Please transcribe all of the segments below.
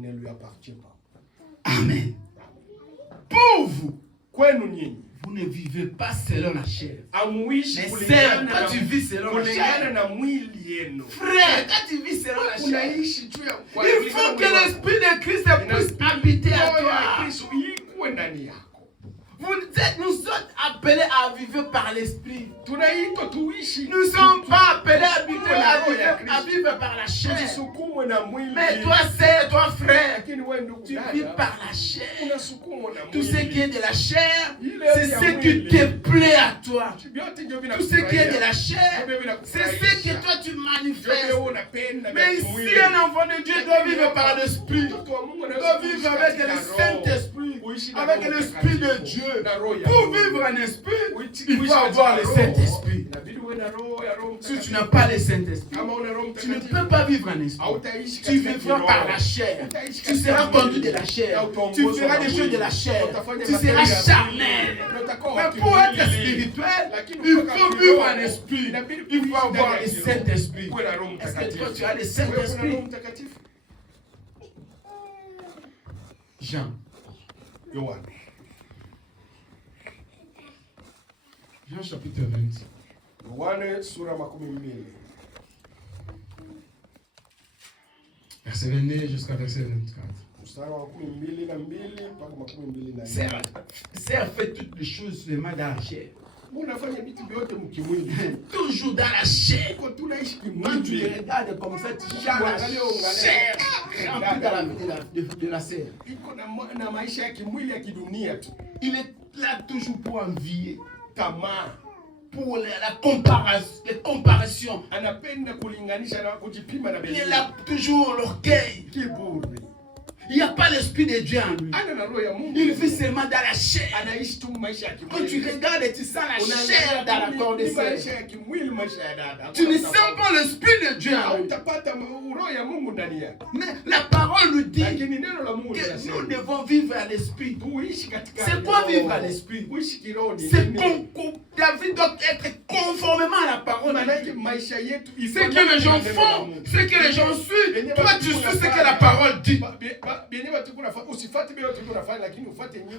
ne lui appartient pas. Amen. Pour vous, vous ne vivez pas selon la chair. Mais c'est quand tu vis selon la chair. Frère, quand tu vis selon la chair, il faut que l'Esprit de Christ puisse habiter à toi. Nous sommes appelés à vivre par l'Esprit. Nous ne sommes pas appelés à vivre par la chair. Mais toi, c'est toi, frère, tu vis par la chair. Tout ce qui est de la chair, c'est ce qui te plaît à toi. Tout ce qui est de la chair, c'est ce que toi tu manifestes. Mais ici, un enfant de Dieu doit vivre par l'Esprit. Doit vivre avec le Saint-Esprit, avec l'Esprit de Dieu. Pour vivre en esprit, il faut avoir le Saint-Esprit. Si tu n'as pas le Saint-Esprit, tu ne peux pas vivre en esprit. Tu vivras par la chair. Tu seras conduit de la chair. Tu feras des choses de la chair. Tu seras charnel. Mais pour être spirituel, il faut vivre en esprit. Il faut avoir le Saint-Esprit. Est-ce que toi tu as le Saint-Esprit? Jean. Jean chapitre 20. Verset 22 jusqu'à verset 24. C'est à fait toutes les choses seulement dans la chair. Toujours dans la chair. Quand tu les regardes comme ça, tu as la chair remplie de la chair. Il est là toujours pour envier. Pour la comparaison. Il est là toujours l'orgueil. Il n'y a pas l'Esprit de Dieu en lui. Il vit seulement dans la chair. Quand tu regardes et tu sens la chair dans la corps de chair. Tu ne sens pas l'Esprit de Dieu en lui. Mais la parole nous dit que nous devons vivre à l'Esprit. C'est quoi vivre à l'Esprit? C'est David doit être conformément à la parole. Ce que les gens font, ce que les gens suivent, toi tu sais ce que la parole dit.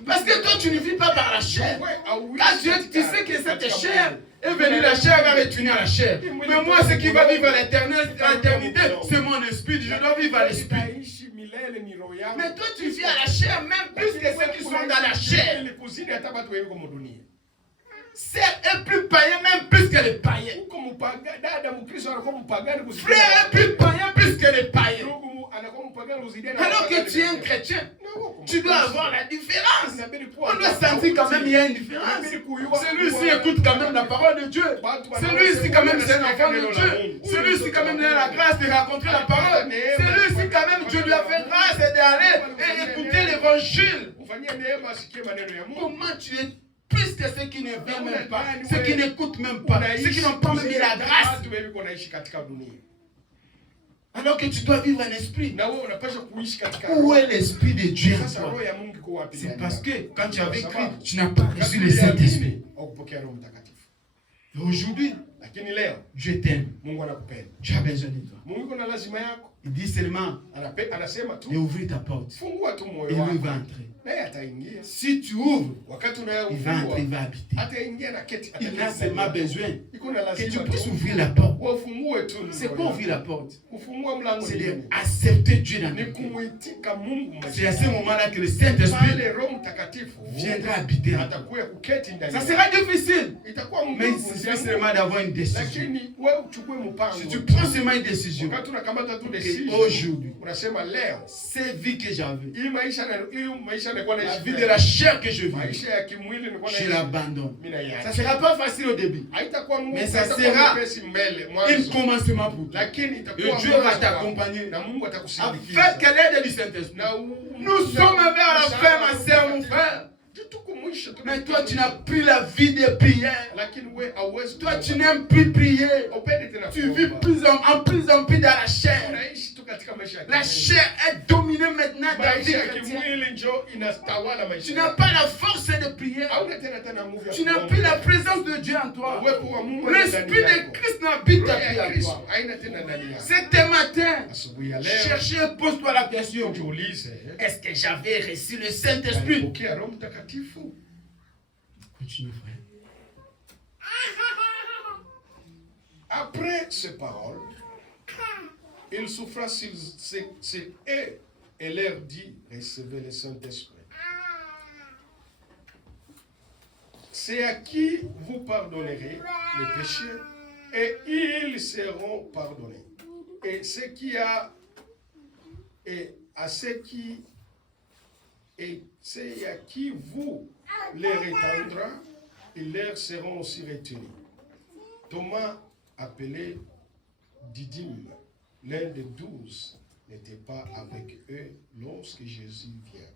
Parce que toi tu ne vis pas par la chair. Quand tu sais que cette chair est venue, la chair va retourner à la chair. Mais moi ce qui va vivre à l'éternité, c'est mon esprit. Je dois vivre à l'esprit. Mais toi tu vis à la chair même plus que ceux qui sont dans la chair. C'est un plus païen même plus que les païens. Frère est plus païen plus que les païens. Alors que tu es un chrétien, tu dois avoir la différence. On doit sentir quand même qu'il y a une différence. Celui-ci écoute quand même la parole de Dieu. Celui-ci quand même c'est un enfant de Dieu. Celui-ci quand même il a la grâce de rencontrer la parole. Celui-ci quand même Dieu lui a fait grâce d'aller et écouter l'évangile. Comment tu es plus que ceux qui ne viennent même pas, ceux qui n'écoutent même pas, ceux qui n'ont pas même la grâce. Alors que tu dois vivre en esprit. Où est l'esprit de Dieu en toi? C'est parce que quand tu avais écrit, tu n'as pas reçu le Saint-Esprit. Aujourd'hui, Dieu t'aime. Tu as besoin de toi. Il dit seulement d'ouvrir ta porte. Et lui va entrer. Si tu ouvres, il va entrer, il va habiter. Il a seulement besoin que tu puisses ouvrir la porte. C'est quoi ouvrir la porte? C'est d'accepter Dieu dans ton cœur. C'est à ce moment-là que le Saint-Esprit viendra habiter. Ça sera difficile. Mais il suffit seulement d'avoir une décision. Si tu prends seulement une décision, aujourd'hui, cette vie que j'avais, la vie de la chair que je vis, je l'abandonne. Ça ne sera pas facile au début, mais ça sera un commencement pour toi. Et Dieu va t'accompagner avec l'aide du Saint-Esprit. Nous sommes vers la fin, ma sœur, mon frère. Mais toi, tu n'as plus la vie de prière. Toi, tu n'aimes plus prier. Tu vis en plus dans la chair. La chair est dominée maintenant dans la vie chrétienne. Tu n'as pas la force de prier. Tu n'as plus la présence de Dieu en toi. L'Esprit de Christ n'habite plus en toi. C'était matin. Cherchez, pose-toi la question. Est-ce que j'avais reçu le Saint-Esprit? Continue, frère. Après ces paroles, il souffla sur eux et leur dit, recevez le Saint-Esprit. C'est à qui vous pardonnerez les péchés et ils seront pardonnés. Et ce qui a et à ceux qui et c'est à qui vous les retendra, ils leur seront aussi retenus. Thomas, appelé Didyme, l'un des 12, n'était pas avec eux lorsque Jésus vient.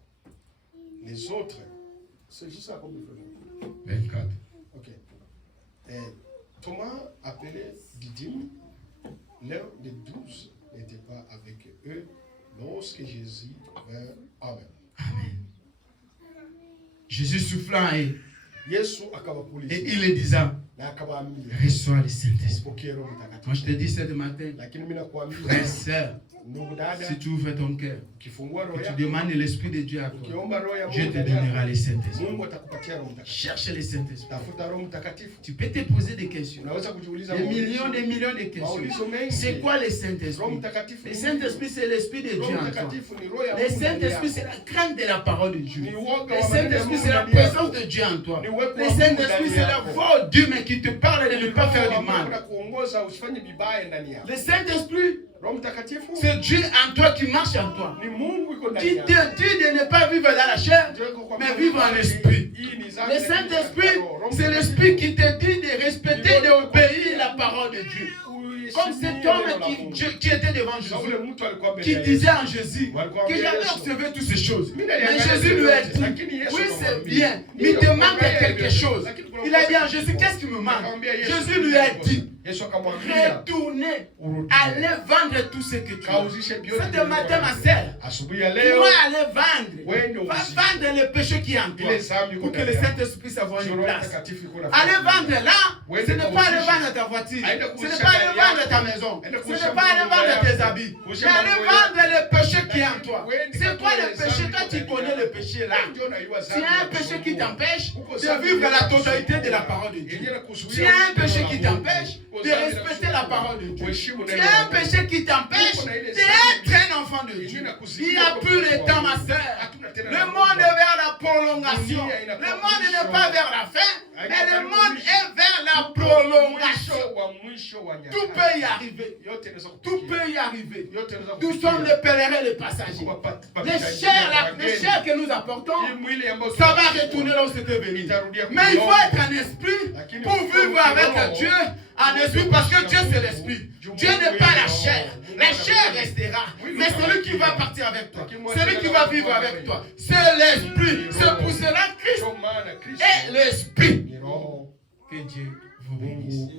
Les autres, c'est juste ça comme il faut. 24. Ok. Et Thomas, appelé Didyme, l'un des 12, n'était pas avec eux lorsque Jésus vint. Amen. Amen. Jésus soufflant et il le disant, reçois le Saint-Esprit. Moi je te dis ce matin, frère et sœur, si tu ouvres ton cœur, que tu demandes l'Esprit de Dieu à toi, Dieu te donnera le Saint-Esprit. Cherche le Saint-Esprit. Tu peux te poser des questions. Des millions de questions. C'est quoi le Saint-Esprit? Le Saint-Esprit, c'est l'Esprit de Dieu en toi. Le Saint-Esprit, c'est la crainte de la parole de Dieu. Le Saint-Esprit, c'est la présence de Dieu en toi. Le Saint-Esprit, c'est la voix de Dieu, mais qui te parle de ne pas faire du mal. Le Saint-Esprit, c'est Dieu en toi qui marche en toi. Qui te dit de ne pas vivre dans la chair, mais vivre en l'esprit. Le Saint-Esprit, c'est l'esprit qui te dit de respecter, d'obéir la parole de Dieu. Comme cet homme qui était devant Jésus, qui disait en Jésus que j'avais observé toutes ces choses. Mais Jésus lui a dit, oui c'est bien, mais il te manque quelque chose. Il a dit en Jésus, qu'est-ce qui me manque? Jésus lui a dit, retournez, allez vendre tout ce que tu as. C'était matin, ma sœur. Moi, allez vendre. Va vendre le péché qui est en toi. Pour que le Saint-Esprit s'avoie une place. Allez vendre là. Ce n'est pas aller vendre ta voiture. Ce n'est pas aller vendre ta maison. Ce n'est pas aller vendre tes habits. Mais allez vendre le péché qui est en toi. C'est quoi le péché? Quand tu connais le péché là, s'il y a un péché qui t'empêche de vivre la totalité de la parole de Dieu. S'il y a un péché qui t'empêche de respecter la parole de Dieu. Il y a un péché qui t'empêche d'être un enfant de Dieu. Il n'y a plus le temps, ma sœur. Le monde est vers la prolongation. Le monde n'est pas vers la fin, mais le monde est vers la prolongation. Tout peut y arriver. Tout peut y arriver. Nous sommes les pèlerins, les passagers. Les chairs que nous apportons, ça va retourner là où c'était venu. Mais il faut être un esprit pour vivre avec Dieu. En esprit, parce que Dieu c'est l'esprit. Dieu n'est pas la chair. La chair restera. Mais celui qui va partir avec toi, celui qui va vivre avec toi, c'est l'esprit. C'est pour cela Christ est l'esprit. Que Dieu vous bénisse.